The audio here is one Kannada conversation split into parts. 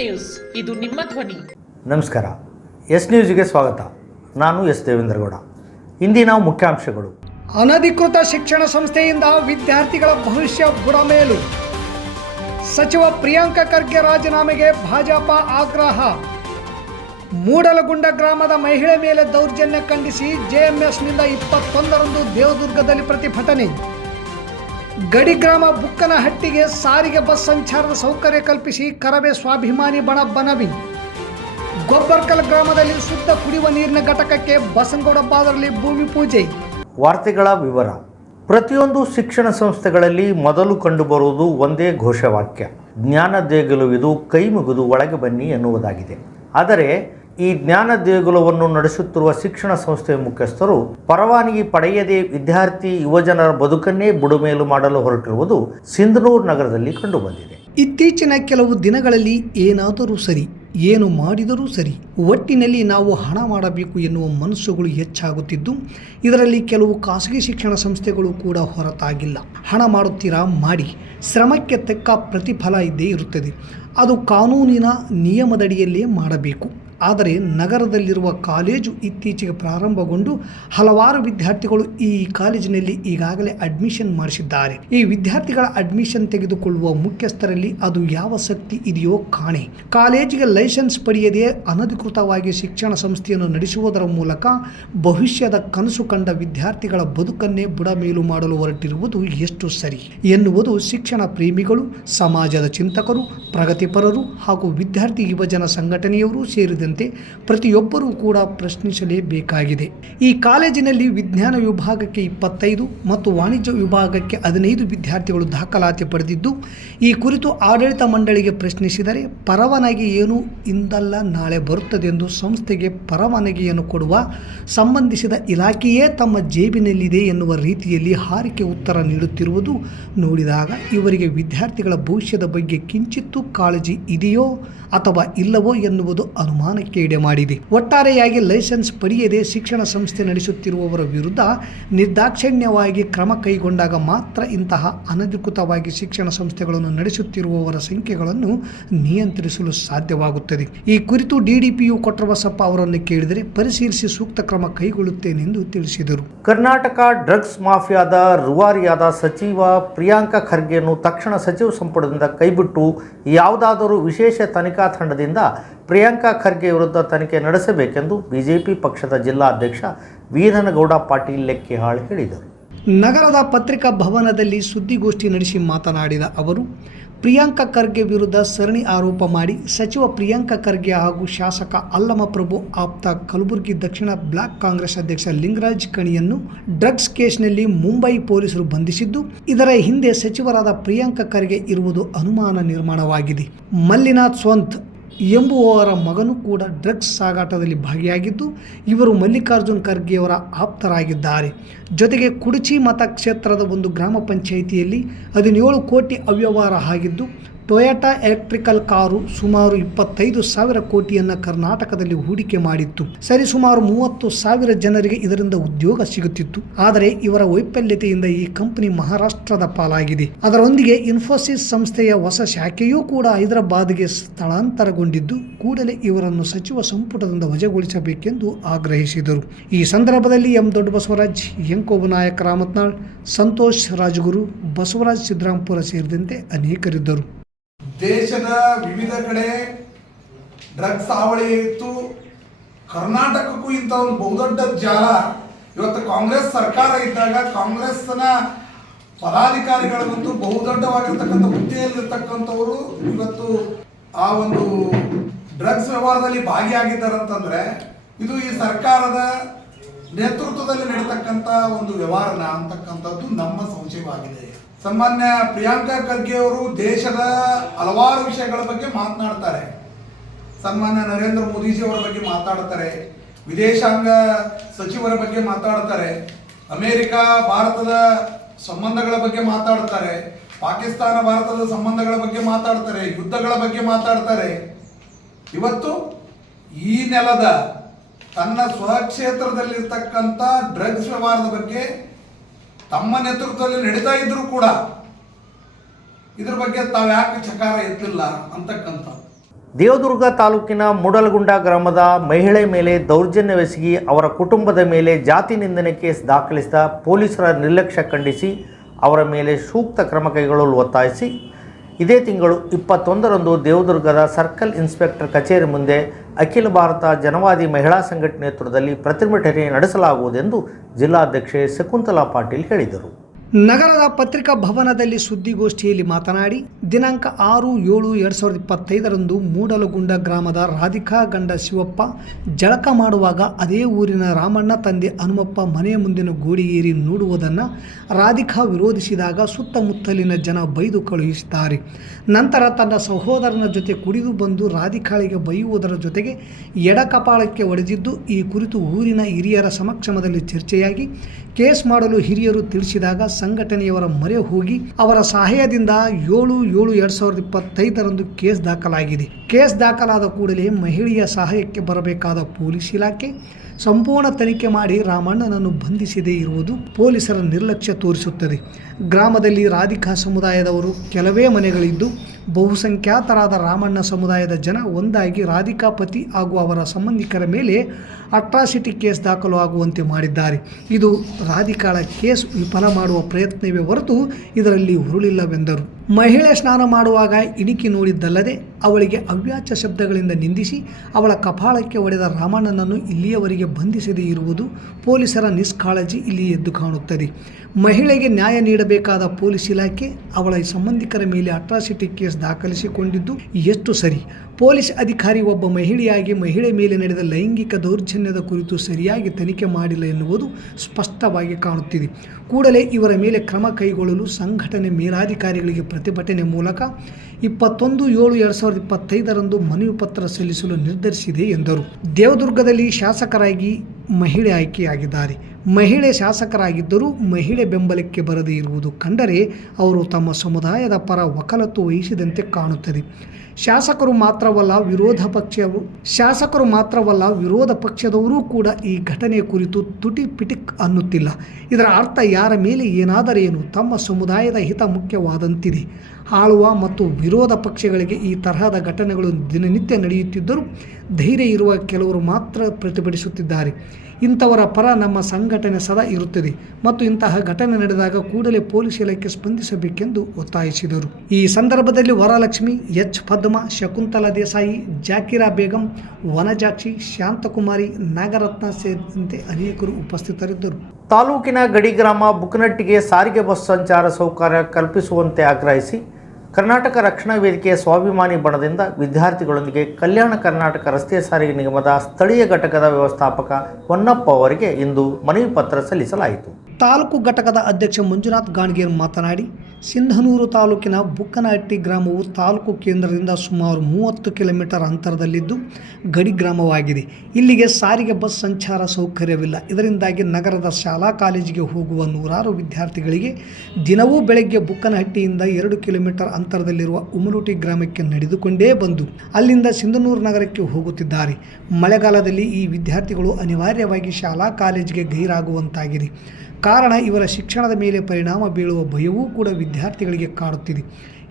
ನ್ಯೂಸ್, ಇದು ನಿಮ್ಮ ಧ್ವನಿ. ನಮಸ್ಕಾರ. ಎಸ್ ನ್ಯೂಸ್ಗೆ ಸ್ವಾಗತ. ನಾನು ಎಸ್ ದೇವೇಂದ್ರಗೌಡ. ಇಂದಿನ ಮುಖ್ಯಾಂಶಗಳು. ಅನಧಿಕೃತ ಶಿಕ್ಷಣ ಸಂಸ್ಥೆಯಿಂದ ವಿದ್ಯಾರ್ಥಿಗಳ ಭವಿಷ್ಯ ಬುಡಮೇಲು. ಸಚಿವ ಪ್ರಿಯಾಂಕ ಖರ್ಗೆ ರಾಜೀನಾಮೆಗೆ ಭಾಜಪ ಆಗ್ರಹ. ಮೂಡಲಗುಂಡ ಗ್ರಾಮದ ಮಹಿಳೆ ಮೇಲೆ ದೌರ್ಜನ್ಯ ಖಂಡಿಸಿ ಜೆಎಂಎಸ್ನಿಂದ 21ರಂದು ದೇವದುರ್ಗದಲ್ಲಿ ಪ್ರತಿಭಟನೆ. ಗಡಿ ಗ್ರಾಮ ಬುಕ್ಕನಹಟ್ಟಿಗೆ ಸಾರಿಗೆ ಬಸ್ ಸಂಚಾರದ ಸೌಕರ್ಯ ಕಲ್ಪಿಸಿ ಕರವೇ ಸ್ವಾಭಿಮಾನಿ ಬಣ ಮನವಿ. ಗೊಬ್ಬರ್ಕಲ್ ಗ್ರಾಮದಲ್ಲಿ ಶುದ್ಧ ಕುಡಿಯುವ ನೀರಿನ ಘಟಕಕ್ಕೆ ಬಸನಗೌಡ ಬಾದರ್ಲಿ ಭೂಮಿ ಪೂಜೆ. ವಾರ್ತೆಗಳ ವಿವರ. ಪ್ರತಿಯೊಂದು ಶಿಕ್ಷಣ ಸಂಸ್ಥೆಗಳಲ್ಲಿ ಮೊದಲು ಕಂಡುಬರುವುದು ಒಂದೇ ಘೋಷವಾಕ್ಯ: ಜ್ಞಾನ ದೇಗುಲವಿದು, ಕೈ ಮುಗಿದು ಒಳಗೆ ಬನ್ನಿ ಎನ್ನುವುದಾಗಿದೆ. ಆದರೆ ಈ ಜ್ಞಾನ ದೇಗುಲವನ್ನು ನಡೆಸುತ್ತಿರುವ ಶಿಕ್ಷಣ ಸಂಸ್ಥೆಯ ಮುಖ್ಯಸ್ಥರು ಪರವಾನಗಿ ಪಡೆಯದೆ ವಿದ್ಯಾರ್ಥಿ ಯುವಜನರ ಬದುಕನ್ನೇ ಬುಡಮೇಲು ಮಾಡಲು ಹೊರಟಿರುವುದು ಸಿಂಧನೂರು ನಗರದಲ್ಲಿ ಕಂಡುಬಂದಿದೆ. ಇತ್ತೀಚಿನ ಕೆಲವು ದಿನಗಳಲ್ಲಿ ಏನಾದರೂ ಸರಿ, ಏನು ಮಾಡಿದರೂ ಸರಿ, ಒಟ್ಟಿನಲ್ಲಿ ನಾವು ಹಣ ಮಾಡಬೇಕು ಎನ್ನುವ ಮನಸ್ಸುಗಳು ಹೆಚ್ಚಾಗುತ್ತಿದ್ದು, ಇದರಲ್ಲಿ ಕೆಲವು ಖಾಸಗಿ ಶಿಕ್ಷಣ ಸಂಸ್ಥೆಗಳು ಕೂಡ ಹೊರತಾಗಿಲ್ಲ. ಹಣ ಮಾಡುತ್ತೀರಾ ಮಾಡಿ, ಶ್ರಮಕ್ಕೆ ತಕ್ಕ ಪ್ರತಿಫಲ ಇದ್ದೇ ಇರುತ್ತದೆ. ಅದು ಕಾನೂನಿನ ನಿಯಮದಡಿಯಲ್ಲೇ ಮಾಡಬೇಕು. ಆದರೆ ನಗರದಲ್ಲಿರುವ ಕಾಲೇಜು ಇತ್ತೀಚೆಗೆ ಪ್ರಾರಂಭಗೊಂಡು ಹಲವಾರು ವಿದ್ಯಾರ್ಥಿಗಳು ಈ ಕಾಲೇಜಿನಲ್ಲಿ ಈಗಾಗಲೇ ಅಡ್ಮಿಷನ್ ಮಾಡಿಸಿದ್ದಾರೆ. ಈ ವಿದ್ಯಾರ್ಥಿಗಳ ಅಡ್ಮಿಷನ್ ತೆಗೆದುಕೊಳ್ಳುವ ಮುಖ್ಯಸ್ಥರಲ್ಲಿ ಅದು ಯಾವ ಶಕ್ತಿ ಇದೆಯೋ ಕಾಣೆ. ಕಾಲೇಜಿಗೆ ಲೈಸೆನ್ಸ್ ಪಡೆಯದೆ ಅನಧಿಕೃತವಾಗಿ ಶಿಕ್ಷಣ ಸಂಸ್ಥೆಯನ್ನು ನಡೆಸುವುದರ ಮೂಲಕ ಭವಿಷ್ಯದ ಕನಸು ಕಂಡ ವಿದ್ಯಾರ್ಥಿಗಳ ಬದುಕನ್ನೇ ಬುಡಮೇಲು ಮಾಡಲು ಹೊರಟಿರುವುದು ಎಷ್ಟು ಸರಿ ಎನ್ನುವುದು ಶಿಕ್ಷಣ ಪ್ರೇಮಿಗಳು, ಸಮಾಜದ ಚಿಂತಕರು, ಪ್ರಗತಿಪರರು ಹಾಗೂ ವಿದ್ಯಾರ್ಥಿ ಯುವಜನ ಸಂಘಟನೆಯವರು ಸೇರಿದಂತೆ ಪ್ರತಿಯೊಬ್ಬರೂ ಕೂಡ ಪ್ರಶ್ನಿಸಲೇಬೇಕಾಗಿದೆ. ಈ ಕಾಲೇಜಿನಲ್ಲಿ ವಿಜ್ಞಾನ ವಿಭಾಗಕ್ಕೆ 25 ಮತ್ತು ವಾಣಿಜ್ಯ ವಿಭಾಗಕ್ಕೆ 15 ವಿದ್ಯಾರ್ಥಿಗಳು ದಾಖಲಾತಿ ಪಡೆದಿದ್ದು, ಈ ಕುರಿತು ಆಡಳಿತ ಮಂಡಳಿಗೆ ಪ್ರಶ್ನಿಸಿದರೆ ಪರವಾನಗಿ ಏನು ಇಂದಲ್ಲ ನಾಳೆ ಬರುತ್ತದೆಂದು ಸಂಸ್ಥೆಗೆ ಪರವಾನಗಿಯನ್ನು ಕೊಡುವ ಸಂಬಂಧಿಸಿದ ಇಲಾಖೆಯೇ ತಮ್ಮ ಜೇಬಿನಲ್ಲಿದೆ ಎನ್ನುವ ರೀತಿಯಲ್ಲಿ ಹಾರಿಕೆ ಉತ್ತರ ನೀಡುತ್ತಿರುವುದು ನೋಡಿದಾಗ ಇವರಿಗೆ ವಿದ್ಯಾರ್ಥಿಗಳ ಭವಿಷ್ಯದ ಬಗ್ಗೆ ಕಿಂಚಿತ್ತೂ ಕಾಳಜಿ ಇದೆಯೋ ಅಥವಾ ಇಲ್ಲವೋ ಎನ್ನುವುದು ಅನುಮಾನಕ್ಕೆ ಈಡು ಮಾಡಿದೆ. ಒಟ್ಟಾರೆಯಾಗಿ ಲೈಸೆನ್ಸ್ ಪಡೆಯದೆ ಶಿಕ್ಷಣ ಸಂಸ್ಥೆ ನಡೆಸುತ್ತಿರುವವರ ವಿರುದ್ಧ ನಿರ್ದಾಕ್ಷಿಣ್ಯವಾಗಿ ಕ್ರಮ ಕೈಗೊಂಡಾಗ ಮಾತ್ರ ಇಂತಹ ಅನಧಿಕೃತವಾಗಿ ಶಿಕ್ಷಣ ಸಂಸ್ಥೆಗಳನ್ನು ನಡೆಸುತ್ತಿರುವವರ ಸಂಖ್ಯೆಗಳನ್ನು ನಿಯಂತ್ರಿಸಲು ಸಾಧ್ಯವಾಗುತ್ತದೆ. ಈ ಕುರಿತು ಡಿಡಿಪಿಯು ಕೊಟ್ರಬಸಪ್ಪ ಅವರನ್ನು ಕೇಳಿದರೆ ಪರಿಶೀಲಿಸಿ ಸೂಕ್ತ ಕ್ರಮ ಕೈಗೊಳ್ಳುತ್ತೇನೆಂದು ತಿಳಿಸಿದರು. ಕರ್ನಾಟಕ ಡ್ರಗ್ಸ್ ಮಾಫಿಯಾದ ರೂವಾರಿಯಾದ ಸಚಿವ ಪ್ರಿಯಾಂಕ ಖರ್ಗೆಯನ್ನು ತಕ್ಷಣ ಸಚಿವ ಸಂಪುಟದಿಂದ ಕೈಬಿಟ್ಟು ಯಾವುದಾದರೂ ವಿಶೇಷ ತನಿಖಾ ತಂಡದಿಂದ ಪ್ರಿಯಾಂಕ ಖರ್ಗೆ ವಿರುದ್ಧ ತನಿಖೆ ನಡೆಸಬೇಕೆಂದು ಬಿಜೆಪಿ ಪಕ್ಷದ ಜಿಲ್ಲಾಧ್ಯಕ್ಷ ವೀರನಗೌಡ ಪಾಟೀಲ್ ಲೆಕ್ಕಿಹಾಳ್ ಹೇಳಿದರು. ನಗರದ ಪತ್ರಿಕಾ ಭವನದಲ್ಲಿ ಸುದ್ದಿಗೋಷ್ಠಿ ನಡೆಸಿ ಮಾತನಾಡಿದ ಅವರು, ಪ್ರಿಯಾಂಕ ಖರ್ಗೆ ವಿರುದ್ಧ ಸರಣಿ ಆರೋಪ ಮಾಡಿ ಸಚಿವ ಪ್ರಿಯಾಂಕ ಖರ್ಗೆ ಹಾಗೂ ಶಾಸಕ ಅಲ್ಲಮಪ್ರಭು ಆಪ್ತ ಕಲಬುರಗಿ ದಕ್ಷಿಣ ಬ್ಲಾಕ್ ಕಾಂಗ್ರೆಸ್ ಅಧ್ಯಕ್ಷ ಲಿಂಗರಾಜ್ ಕಣಿಯನ್ನು ಡ್ರಗ್ಸ್ ಕೇಸ್ನಲ್ಲಿ ಮುಂಬೈ ಪೊಲೀಸರು ಬಂಧಿಸಿದ್ದು, ಇದರ ಹಿಂದೆ ಸಚಿವರಾದ ಪ್ರಿಯಾಂಕ ಖರ್ಗೆ ಇರುವುದು ಅನುಮಾನ ನಿರ್ಮಾಣವಾಗಿದೆ. ಮಲ್ಲಿನಾಥ್ ಸ್ವಂತ್ ಎಂಬುವವರ ಮಗನೂ ಕೂಡ ಡ್ರಗ್ಸ್ ಸಾಗಾಟದಲ್ಲಿ ಭಾಗಿಯಾಗಿದ್ದು, ಇವರು ಮಲ್ಲಿಕಾರ್ಜುನ್ ಖರ್ಗೆಯವರ ಆಪ್ತರಾಗಿದ್ದಾರೆ. ಜೊತೆಗೆ ಕುಡಚಿ ಮತಕ್ಷೇತ್ರದ ಒಂದು ಗ್ರಾಮ ಪಂಚಾಯಿತಿಯಲ್ಲಿ 17 ಕೋಟಿ ಅವ್ಯವಹಾರ ಆಗಿದ್ದು, ಟೊಯೋಟಾ ಎಲೆಕ್ಟ್ರಿಕಲ್ ಕಾರು ಸುಮಾರು 25,000 ಕೋಟಿಯನ್ನು ಕರ್ನಾಟಕದಲ್ಲಿ ಹೂಡಿಕೆ ಮಾಡಿತ್ತು. ಸರಿಸುಮಾರು 30,000 ಜನರಿಗೆ ಇದರಿಂದ ಉದ್ಯೋಗ ಸಿಗುತ್ತಿತ್ತು. ಆದರೆ ಇವರ ವೈಫಲ್ಯತೆಯಿಂದ ಈ ಕಂಪನಿ ಮಹಾರಾಷ್ಟ್ರದ ಪಾಲಾಗಿದೆ. ಅದರೊಂದಿಗೆ ಇನ್ಫೋಸಿಸ್ ಸಂಸ್ಥೆಯ ಹೊಸ ಶಾಖೆಯೂ ಕೂಡ ಹೈದರಾಬಾದ್ಗೆ ಸ್ಥಳಾಂತರಗೊಂಡಿದ್ದು, ಕೂಡಲೇ ಇವರನ್ನು ಸಚಿವ ಸಂಪುಟದಿಂದ ವಜಾಗೊಳಿಸಬೇಕೆಂದು ಆಗ್ರಹಿಸಿದರು. ಈ ಸಂದರ್ಭದಲ್ಲಿ ಎಂ ದೊಡ್ಡಬಸವರಾಜ್, ಎಂಕೋಬ ನಾಯಕ ರಾಮತ್ನಾಳ್, ಸಂತೋಷ್ ರಾಜಗುರು, ಬಸವರಾಜ್ ಸಿದ್ದರಾಂಪುರ ಸೇರಿದಂತೆ ಅನೇಕರಿದ್ದರು. ದೇಶದ ವಿವಿಧ ಕಡೆ ಡ್ರಗ್ಸ್ ಹಾವಳಿ ಇತ್ತು. ಕರ್ನಾಟಕಕ್ಕೂ ಇಂಥ ಒಂದು ಬಹುದೊಡ್ಡ ಜಾಲ. ಇವತ್ತು ಕಾಂಗ್ರೆಸ್ ಸರ್ಕಾರ ಇದ್ದಾಗ ಕಾಂಗ್ರೆಸ್ನ ಪದಾಧಿಕಾರಿಗಳಿಗಂತೂ ಬಹುದೊಡ್ಡವಾಗಿರ್ತಕ್ಕಂಥ ಹುದ್ದೆಯಲ್ಲಿರ್ತಕ್ಕಂಥವರು ಇವತ್ತು ಆ ಒಂದು ಡ್ರಗ್ಸ್ ವ್ಯವಹಾರದಲ್ಲಿ ಭಾಗಿಯಾಗಿದ್ದಾರಂತಂದ್ರೆ ಇದು ಈ ಸರ್ಕಾರದ ನೇತೃತ್ವದಲ್ಲಿ ನಡೀತಕ್ಕಂಥ ಒಂದು ವ್ಯವಹಾರನ ಅಂತಕ್ಕಂಥದ್ದು ನಮ್ಮ ಸಂಶಯವಾಗಿದೆ. ಸನ್ಮಾನ್ಯ ಪ್ರಿಯಾಂಕ ಖರ್ಗೆ ಅವರು ದೇಶದ ಹಲವಾರು ವಿಷಯಗಳ ಬಗ್ಗೆ ಮಾತನಾಡ್ತಾರೆ. ಸನ್ಮಾನ್ಯ ನರೇಂದ್ರ ಮೋದಿಜಿ ಅವರ ಬಗ್ಗೆ ಮಾತಾಡ್ತಾರೆ, ವಿದೇಶಾಂಗ ಸಚಿವರ ಬಗ್ಗೆ ಮಾತಾಡ್ತಾರೆ, ಅಮೇರಿಕ ಭಾರತದ ಸಂಬಂಧಗಳ ಬಗ್ಗೆ ಮಾತಾಡ್ತಾರೆ, ಪಾಕಿಸ್ತಾನ ಭಾರತದ ಸಂಬಂಧಗಳ ಬಗ್ಗೆ ಮಾತಾಡ್ತಾರೆ, ಯುದ್ಧಗಳ ಬಗ್ಗೆ ಮಾತಾಡ್ತಾರೆ. ಇವತ್ತು ಈ ನೆಲದ ತನ್ನ ಸ್ವಕ್ಷೇತ್ರದಲ್ಲಿರ್ತಕ್ಕಂಥ ಡ್ರಗ್ಸ್ ವ್ಯವಹಾರದ ಬಗ್ಗೆ ತಮ್ಮ ನೇತೃತ್ವದಲ್ಲಿ ನಡೀತಾ ಇದ್ರು ಕೂಡ ಇದ್ರ ಬಗ್ಗೆ ತಾವು ಯಾಕೆ ಚಕಾರ ಎತ್ತಲಿಲ್ಲ ಅಂತಕ್ಕಂಥ ದೇವದುರ್ಗ ತಾಲೂಕಿನ ಮೂಡಲಗುಂಡ ಗ್ರಾಮದ ಮಹಿಳೆ ಮೇಲೆ ದೌರ್ಜನ್ಯವೆಸಗಿ ಅವರ ಕುಟುಂಬದ ಮೇಲೆ ಜಾತಿ ನಿಂದನೆ ಕೇಸ್ ದಾಖಲಿಸಿದ ಪೊಲೀಸರ ನಿರ್ಲಕ್ಷ್ಯ ಖಂಡಿಸಿ ಅವರ ಮೇಲೆ ಸೂಕ್ತ ಕ್ರಮ ಕೈಗೊಳ್ಳಲು ಒತ್ತಾಯಿಸಿ ಇದೇ ತಿಂಗಳು 21ರಂದು ದೇವದುರ್ಗದ ಸರ್ಕಲ್ ಇನ್ಸ್ಪೆಕ್ಟರ್ ಕಚೇರಿ ಮುಂದೆ ಅಖಿಲ ಭಾರತ ಜನವಾದಿ ಮಹಿಳಾ ಸಂಘಟನೆ ನೇತೃತ್ವದಲ್ಲಿ ಪ್ರತಿಭಟನೆ ನಡೆಸಲಾಗುವುದೆಂದು ಜಿಲ್ಲಾಧ್ಯಕ್ಷೆ ಶಕುಂತಲಾ ಪಾಟೀಲ್ ಹೇಳಿದರು. ನಗರದ ಪತ್ರಿಕಾ ಭವನದಲ್ಲಿ ಸುದ್ದಿಗೋಷ್ಠಿಯಲ್ಲಿ ಮಾತನಾಡಿ ದಿನಾಂಕ 6/7/2025 ಮೂಡಲಗುಂಡ ಗ್ರಾಮದ ರಾಧಿಕಾ ಗಂಡ ಶಿವಪ್ಪ ಜಳಕ ಮಾಡುವಾಗ ಅದೇ ಊರಿನ ರಾಮಣ್ಣ ತಂದೆ ಹನುಮಪ್ಪ ಮನೆಯ ಮುಂದಿನ ಗೋಡೆ ಏರಿ ನೋಡುವುದನ್ನು ರಾಧಿಕಾ ವಿರೋಧಿಸಿದಾಗ ಸುತ್ತಮುತ್ತಲಿನ ಜನ ಬೈದು ಕಳುಹಿಸಿದ್ದಾರೆ. ನಂತರ ತನ್ನ ಸಹೋದರನ ಜೊತೆ ಕುಡಿದು ಬಂದು ರಾಧಿಕಾಳಿಗೆ ಬೈಯುವುದರ ಜೊತೆಗೆ ಎಡಕಪಾಳಕ್ಕೆ ಹೊಡೆದಿದ್ದು ಈ ಕುರಿತು ಊರಿನ ಹಿರಿಯರ ಸಮಕ್ಷಮದಲ್ಲಿ ಚರ್ಚೆಯಾಗಿ ಕೇಸ್ ಮಾಡಲು ಹಿರಿಯರು ತಿಳಿಸಿದಾಗ ಸಂಘಟನೆಯವರ ಮೊರೆ ಹೋಗಿ ಅವರ ಸಹಾಯದಿಂದ 7/7/2025 ಕೇಸ್ ದಾಖಲಾಗಿದೆ. ಕೇಸ್ ದಾಖಲಾದ ಕೂಡಲೇ ಮಹಿಳೆಯ ಸಹಾಯಕ್ಕೆ ಬರಬೇಕಾದ ಪೊಲೀಸ್ ಇಲಾಖೆ ಸಂಪೂರ್ಣ ತನಿಖೆ ಮಾಡಿ ರಾಮಣ್ಣನನ್ನು ಬಂಧಿಸದೇ ಇರುವುದು ಪೊಲೀಸರ ನಿರ್ಲಕ್ಷ್ಯ ತೋರಿಸುತ್ತದೆ. ಗ್ರಾಮದಲ್ಲಿ ರಾಧಿಕಾ ಸಮುದಾಯದವರು ಕೆಲವೇ ಮನೆಗಳಿದ್ದು ಬಹುಸಂಖ್ಯಾತರಾದ ರಾಮಣ್ಣ ಸಮುದಾಯದ ಜನ ಒಂದಾಗಿ ರಾಧಿಕಾ ಪತಿ ಹಾಗೂ ಅವರ ಸಂಬಂಧಿಕರ ಮೇಲೆ ಅಟ್ರಾಸಿಟಿ ಕೇಸ್ ದಾಖಲು ಆಗುವಂತೆ ಮಾಡಿದ್ದಾರೆ. ಇದು ರಾಧಿಕಾಳ ಕೇಸ್ ವಿಫಲ ಮಾಡುವ ಪ್ರಯತ್ನವೇ ಹೊರತು ಇದರಲ್ಲಿ ಹುರುಳಿಲ್ಲವೆಂದರು. ಮಹಿಳೆ ಸ್ನಾನ ಮಾಡುವಾಗ ಇಣಿಕಿ ನೋಡಿದ್ದಲ್ಲದೆ ಅವಳಿಗೆ ಅವ್ಯಾಚ್ಯ ಶಬ್ದಗಳಿಂದ ನಿಂದಿಸಿ ಅವಳ ಕಪಾಳಕ್ಕೆ ಹೊಡೆದ ರಾಮಣ್ಣನನ್ನು ಇಲ್ಲಿಯವರೆಗೆ ಬಂಧಿಸದೇ ಇರುವುದು ಪೊಲೀಸರ ನಿಷ್ಕಾಳಜಿ ಇಲ್ಲಿ ಎದ್ದು ಕಾಣುತ್ತದೆ. ಮಹಿಳೆಗೆ ನ್ಯಾಯ ನೀಡಬೇಕಾದ ಪೊಲೀಸ್ ಇಲಾಖೆ ಅವಳ ಸಂಬಂಧಿಕರ ಮೇಲೆ ಅಟ್ರಾಸಿಟಿ ಕೇಸ್ ದಾಖಲಿಸಿಕೊಂಡಿದ್ದು ಎಷ್ಟು ಸರಿ? ಪೊಲೀಸ್ ಅಧಿಕಾರಿ ಒಬ್ಬ ಮಹಿಳೆಯಾಗಿ ಮಹಿಳೆ ಮೇಲೆ ನಡೆದ ಲೈಂಗಿಕ ದೌರ್ಜನ್ಯದ ಕುರಿತು ಸರಿಯಾಗಿ ತನಿಖೆ ಮಾಡಿಲ್ಲ ಎನ್ನುವುದು ಸ್ಪಷ್ಟವಾಗಿ ಕಾಣುತ್ತಿದೆ. ಕೂಡಲೇ ಇವರ ಮೇಲೆ ಕ್ರಮ ಕೈಗೊಳ್ಳಲು ಸಂಘಟನೆ ಮೇಲಾಧಿಕಾರಿಗಳಿಗೆ ಪ್ರತಿಭಟನೆ ಮೂಲಕ 21/7/2025 ಮನವಿ ಪತ್ರ ಸಲ್ಲಿಸಲು ನಿರ್ಧರಿಸಿದೆ ಎಂದರು. ದೇವದುರ್ಗದಲ್ಲಿ ಶಾಸಕರಾಗಿ ಮಹಿಳೆ ಆಯ್ಕೆಯಾಗಿದ್ದಾರೆ. ಮಹಿಳೆ ಶಾಸಕರಾಗಿದ್ದರೂ ಮಹಿಳೆ ಬೆಂಬಲಕ್ಕೆ ಬರದೇ ಇರುವುದು ಕಂಡರೆ ಅವರು ತಮ್ಮ ಸಮುದಾಯದ ಪರ ವಕಾಲತ್ತು ವಹಿಸಿದಂತೆ ಕಾಣುತ್ತದೆ. ಶಾಸಕರು ಮಾತ್ರವಲ್ಲ ವಿರೋಧ ಪಕ್ಷದವರೂ ಕೂಡ ಈ ಘಟನೆಯ ಕುರಿತು ತುಟಿ ಪಿಟಿಕ್ ಅನ್ನುತ್ತಿಲ್ಲ. ಇದರ ಅರ್ಥ ಯಾರ ಮೇಲೆ ಏನಾದರೇನು ತಮ್ಮ ಸಮುದಾಯದ ಹಿತ ಮುಖ್ಯವಾದಂತಿದೆ. ಆಳುವ ಮತ್ತು ವಿರೋಧ ಪಕ್ಷಗಳಿಗೆ ಈ ತರಹದ ಘಟನೆಗಳು ದಿನನಿತ್ಯ ನಡೆಯುತ್ತಿದ್ದರೂ ಧೈರ್ಯ ಇರುವ ಕೆಲವರು ಮಾತ್ರ ಪ್ರತಿಭಟಿಸುತ್ತಿದ್ದಾರೆ. ಇಂಥವರ ಪರ ನಮ್ಮ ಸಂಘಟನೆ ಸದಾ ಇರುತ್ತದೆ ಮತ್ತು ಇಂತಹ ಘಟನೆ ನಡೆದಾಗ ಕೂಡಲೇ ಪೊಲೀಸ್ ಇಲಾಖೆ ಸ್ಪಂದಿಸಬೇಕೆಂದು ಒತ್ತಾಯಿಸಿದರು. ಈ ಸಂದರ್ಭದಲ್ಲಿ ವರಲಕ್ಷ್ಮಿ, ಎಚ್ ಪದ್ಮ, ಶಕುಂತಲಾ ದೇಸಾಯಿ, ಜಾಕಿರಾ ಬೇಗಂ, ವನಜಾಕ್ಷಿ, ಶಾಂತಕುಮಾರಿ, ನಾಗರತ್ನ ಸೇರಿದಂತೆ ಅನೇಕರು ಉಪಸ್ಥಿತರಿದ್ದರು. ತಾಲೂಕಿನ ಗಡಿ ಗ್ರಾಮ ಬುಕ್ಕನಟ್ಟಿಗೆ ಸಾರಿಗೆ ಬಸ್ ಸಂಚಾರ ಸೌಕರ್ಯ ಕಲ್ಪಿಸುವಂತೆ ಆಗ್ರಹಿಸಿ ಕರ್ನಾಟಕ ರಕ್ಷಣಾ ವೇದಿಕೆಯ ಸ್ವಾಭಿಮಾನಿ ಬಣದಿಂದ ವಿದ್ಯಾರ್ಥಿಗಳೊಂದಿಗೆ ಕಲ್ಯಾಣ ಕರ್ನಾಟಕ ರಸ್ತೆ ಸಾರಿಗೆ ನಿಗಮದ ಸ್ಥಳೀಯ ಘಟಕದ ವ್ಯವಸ್ಥಾಪಕ ಹೊನ್ನಪ್ಪ ಅವರಿಗೆ ಇಂದು ಮನವಿ ಪತ್ರ ಸಲ್ಲಿಸಲಾಯಿತು. ತಾಲೂಕು ಘಟಕದ ಅಧ್ಯಕ್ಷ ಮಂಜುನಾಥ್ ಗಾಣಗೇರ್ ಮಾತನಾಡಿ, ಸಿಂಧನೂರು ತಾಲೂಕಿನ ಬುಕ್ಕನಹಟ್ಟಿ ಗ್ರಾಮವು ತಾಲೂಕು ಕೇಂದ್ರದಿಂದ ಸುಮಾರು 30 ಕಿಲೋಮೀಟರ್ ಅಂತರದಲ್ಲಿದ್ದು ಗಡಿ ಗ್ರಾಮವಾಗಿದೆ. ಇಲ್ಲಿಗೆ ಸಾರಿಗೆ ಬಸ್ ಸಂಚಾರ ಸೌಕರ್ಯವಿಲ್ಲ. ಇದರಿಂದಾಗಿ ನಗರದ ಶಾಲಾ ಕಾಲೇಜಿಗೆ ಹೋಗುವ ನೂರಾರು ವಿದ್ಯಾರ್ಥಿಗಳಿಗೆ ದಿನವೂ ಬೆಳಗ್ಗೆ ಬುಕ್ಕನಹಟ್ಟಿಯಿಂದ 2 ಕಿಲೋಮೀಟರ್ ಅಂತರದಲ್ಲಿರುವ ಉಮಲುಟಿ ಗ್ರಾಮಕ್ಕೆ ನಡೆದುಕೊಂಡೇ ಬಂದು ಅಲ್ಲಿಂದ ಸಿಂಧನೂರು ನಗರಕ್ಕೆ ಹೋಗುತ್ತಿದ್ದಾರೆ. ಮಳೆಗಾಲದಲ್ಲಿ ಈ ವಿದ್ಯಾರ್ಥಿಗಳು ಅನಿವಾರ್ಯವಾಗಿ ಶಾಲಾ ಕಾಲೇಜಿಗೆ ಗೈರಾಗುವಂತಾಗಿದೆ. ಕಾರಣ ಇವರ ಶಿಕ್ಷಣದ ಮೇಲೆ ಪರಿಣಾಮ ಬೀಳುವ ಭಯವೂ ಕೂಡ ವಿದ್ಯಾರ್ಥಿಗಳಿಗೆ ಕಾಡುತ್ತಿದೆ.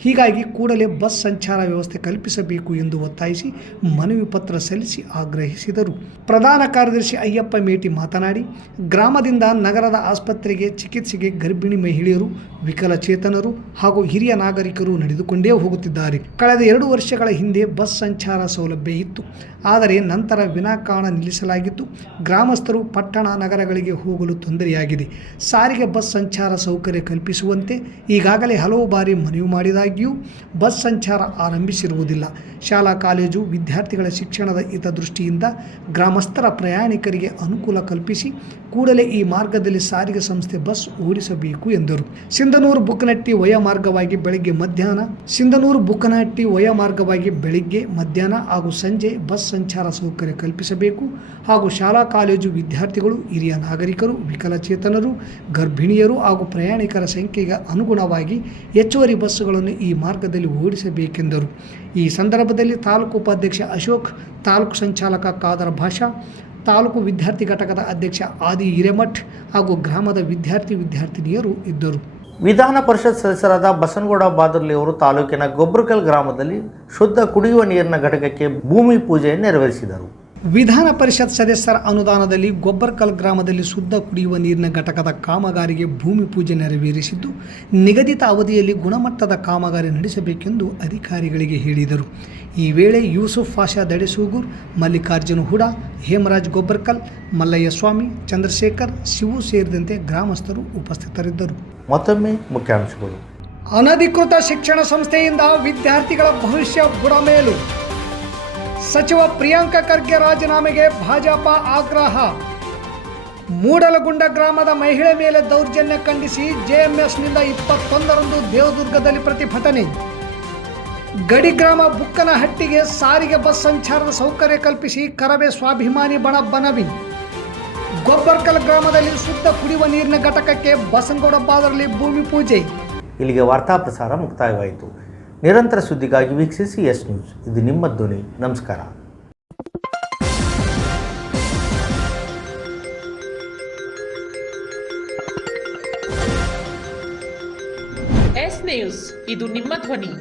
ಹೀಗಾಗಿ ಕೂಡಲೇ ಬಸ್ ಸಂಚಾರ ವ್ಯವಸ್ಥೆ ಕಲ್ಪಿಸಬೇಕು ಎಂದು ಒತ್ತಾಯಿಸಿ ಮನವಿ ಪತ್ರ ಸಲ್ಲಿಸಿ ಆಗ್ರಹಿಸಿದರು. ಪ್ರಧಾನ ಕಾರ್ಯದರ್ಶಿ ಅಯ್ಯಪ್ಪ ಮೇಟಿ ಮಾತನಾಡಿ, ಗ್ರಾಮದಿಂದ ನಗರದ ಆಸ್ಪತ್ರೆಗೆ ಚಿಕಿತ್ಸೆಗೆ ಗರ್ಭಿಣಿ ಮಹಿಳೆಯರು, ವಿಕಲಚೇತನರು ಹಾಗೂ ಹಿರಿಯ ನಾಗರಿಕರು ನಡೆದುಕೊಂಡೇ ಹೋಗುತ್ತಿದ್ದಾರೆ. ಕಳೆದ 2 ವರ್ಷಗಳ ಹಿಂದೆ ಬಸ್ ಸಂಚಾರ ಸೌಲಭ್ಯ ಇತ್ತು. ಆದರೆ ನಂತರ ವಿನಾಕಾರಣ ನಿಲ್ಲಿಸಲಾಗಿದ್ದು ಗ್ರಾಮಸ್ಥರು ಪಟ್ಟಣ ನಗರಗಳಿಗೆ ಹೋಗಲು ತೊಂದರೆಯಾಗಿದೆ. ಸಾರಿಗೆ ಬಸ್ ಸಂಚಾರ ಸೌಕರ್ಯ ಕಲ್ಪಿಸುವಂತೆ ಈಗಾಗಲೇ ಹಲವು ಬಾರಿ ಮನವಿ ಮಾಡಿದಾಗ್ಯೂ ಬಸ್ ಸಂಚಾರ ಆರಂಭಿಸಿರುವುದಿಲ್ಲ. ಶಾಲಾ ಕಾಲೇಜು ವಿದ್ಯಾರ್ಥಿಗಳ ಶಿಕ್ಷಣದ ಹಿತದೃಷ್ಟಿಯಿಂದ ಗ್ರಾಮಸ್ಥರ ಪ್ರಯಾಣಿಕರಿಗೆ ಅನುಕೂಲ ಕಲ್ಪಿಸಿ ಕೂಡಲೇ ಈ ಮಾರ್ಗದಲ್ಲಿ ಸಾರಿಗೆ ಸಂಸ್ಥೆ ಬಸ್ ಓಡಿಸಬೇಕು ಎಂದರು. ಸಿಂಧನೂರು ಬುಕ್ಕನಹಟ್ಟಿ ವಯ ಮಾರ್ಗವಾಗಿ ಬೆಳಿಗ್ಗೆ ಮಧ್ಯಾಹ್ನ ಹಾಗೂ ಸಂಜೆ ಬಸ್ ಸಂಚಾರ ಸೌಕರ್ಯ ಕಲ್ಪಿಸಬೇಕು ಹಾಗೂ ಶಾಲಾ ಕಾಲೇಜು ವಿದ್ಯಾರ್ಥಿಗಳು, ಹಿರಿಯ ನಾಗರಿಕರು, ವಿಕಲಚೇತನರು, ಗರ್ಭಿಣಿಯರು ಹಾಗೂ ಪ್ರಯಾಣಿಕರ ಸಂಖ್ಯೆಗೆ ಅನುಗುಣವಾಗಿ ಹೆಚ್ಚುವರಿ ಬಸ್ಸುಗಳನ್ನು ಈ ಮಾರ್ಗದಲ್ಲಿ ಓಡಿಸಬೇಕೆಂದರು. ಈ ಸಂದರ್ಭದಲ್ಲಿ ತಾಲೂಕು ಉಪಾಧ್ಯಕ್ಷ ಅಶೋಕ್, ತಾಲೂಕು ಸಂಚಾಲಕ ಖಾದರ್ ಭಾಷಾ, ತಾಲೂಕು ವಿದ್ಯಾರ್ಥಿ ಘಟಕದ ಅಧ್ಯಕ್ಷ ಆದಿ ಹಿರೇಮಠ್ ಹಾಗೂ ಗ್ರಾಮದ ವಿದ್ಯಾರ್ಥಿನಿಯರು ಇದ್ದರು. ವಿಧಾನ ಪರಿಷತ್ ಸದಸ್ಯರಾದ ಬಸನಗೌಡ ಬಾದರ್ಲಿ ಅವರು ತಾಲೂಕಿನ ಗೊಬ್ಬರಕಲ್ ಗ್ರಾಮದಲ್ಲಿ ಶುದ್ಧ ಕುಡಿಯುವ ನೀರಿನ ಘಟಕಕ್ಕೆ ಭೂಮಿ ಪೂಜೆ ನೆರವೇರಿಸಿದರು. ವಿಧಾನ ಪರಿಷತ್ ಸದಸ್ಯರ ಅನುದಾನದಲ್ಲಿ ಗೊಬ್ಬರಕಲ್ ಗ್ರಾಮದಲ್ಲಿ ಶುದ್ಧ ಕುಡಿಯುವ ನೀರಿನ ಘಟಕದ ಕಾಮಗಾರಿಗೆ ಭೂಮಿ ಪೂಜೆ ನೆರವೇರಿಸಿದ್ದು, ನಿಗದಿತ ಅವಧಿಯಲ್ಲಿ ಗುಣಮಟ್ಟದ ಕಾಮಗಾರಿ ನಡೆಸಬೇಕೆಂದು ಅಧಿಕಾರಿಗಳಿಗೆ ಹೇಳಿದರು. ಈ ವೇಳೆ ಯೂಸುಫ್ ಪಾಷಾ ದಡೆಸೂಗೂರ್, ಮಲ್ಲಿಕಾರ್ಜುನ ಹುಡಾ, ಹೇಮರಾಜ್ ಗೊಬ್ಬರಕಲ್, ಮಲ್ಲಯ್ಯ ಸ್ವಾಮಿ, ಚಂದ್ರಶೇಖರ್, ಶಿವು ಸೇರಿದಂತೆ ಗ್ರಾಮಸ್ಥರು ಉಪಸ್ಥಿತರಿದ್ದರು. ಮತ್ತೊಮ್ಮೆ ಮುಖ್ಯಾಂಶಗಳು. ಅನಧಿಕೃತ ಶಿಕ್ಷಣ ಸಂಸ್ಥೆಯಿಂದ ವಿದ್ಯಾರ್ಥಿಗಳ ಭವಿಷ್ಯ ಬುಡಮೇಲು. ಸಚಿವ ಪ್ರಿಯಾಂಕ ಖರ್ಗೆ ರಾಜೀನಾಮೆಗೆ ಭಾಜಪ ಆಗ್ರಹ. ಮೂಡಲಗುಂಡ ಗ್ರಾಮದ ಮಹಿಳೆ ಮೇಲೆ ದೌರ್ಜನ್ಯ ಖಂಡಿಸಿ ಜೆಎಂಎಸ್ನಿಂದ 21ರಂದು ದೇವದುರ್ಗದಲ್ಲಿ ಪ್ರತಿಭಟನೆ. ಗಡಿ ಗ್ರಾಮ ಬುಕ್ಕನಹಟ್ಟಿಗೆ ಸಾರಿಗೆ ಬಸ್ ಸಂಚಾರದ ಸೌಕರ್ಯ ಕಲ್ಪಿಸಿ ಕರವೇ ಸ್ವಾಭಿಮಾನಿ ಬಣ ಮನವಿ. ಗೊಬ್ಬರಕಲ್ ಗ್ರಾಮದಲ್ಲಿ ಶುದ್ಧ ಕುಡಿಯುವ ನೀರಿನ ಘಟಕಕ್ಕೆ ಬಸನಗೌಡ ಬಾದರ್ಲಿ ಭೂಮಿ ಪೂಜೆ. ಇಲ್ಲಿಗೆ ವಾರ್ತಾ ಪ್ರಸಾರ ಮುಕ್ತಾಯವಾಯಿತು. ನಿರಂತರ ಸುದ್ದಿಗಾಗಿ ವೀಕ್ಷಿಸಿ ಎಸ್ ನ್ಯೂಸ್. ಇದು ನಿಮ್ಮ ಧ್ವನಿ. ನಮಸ್ಕಾರ. ಎಸ್ ನ್ಯೂಸ್, ಇದು ನಿಮ್ಮ ಧ್ವನಿ.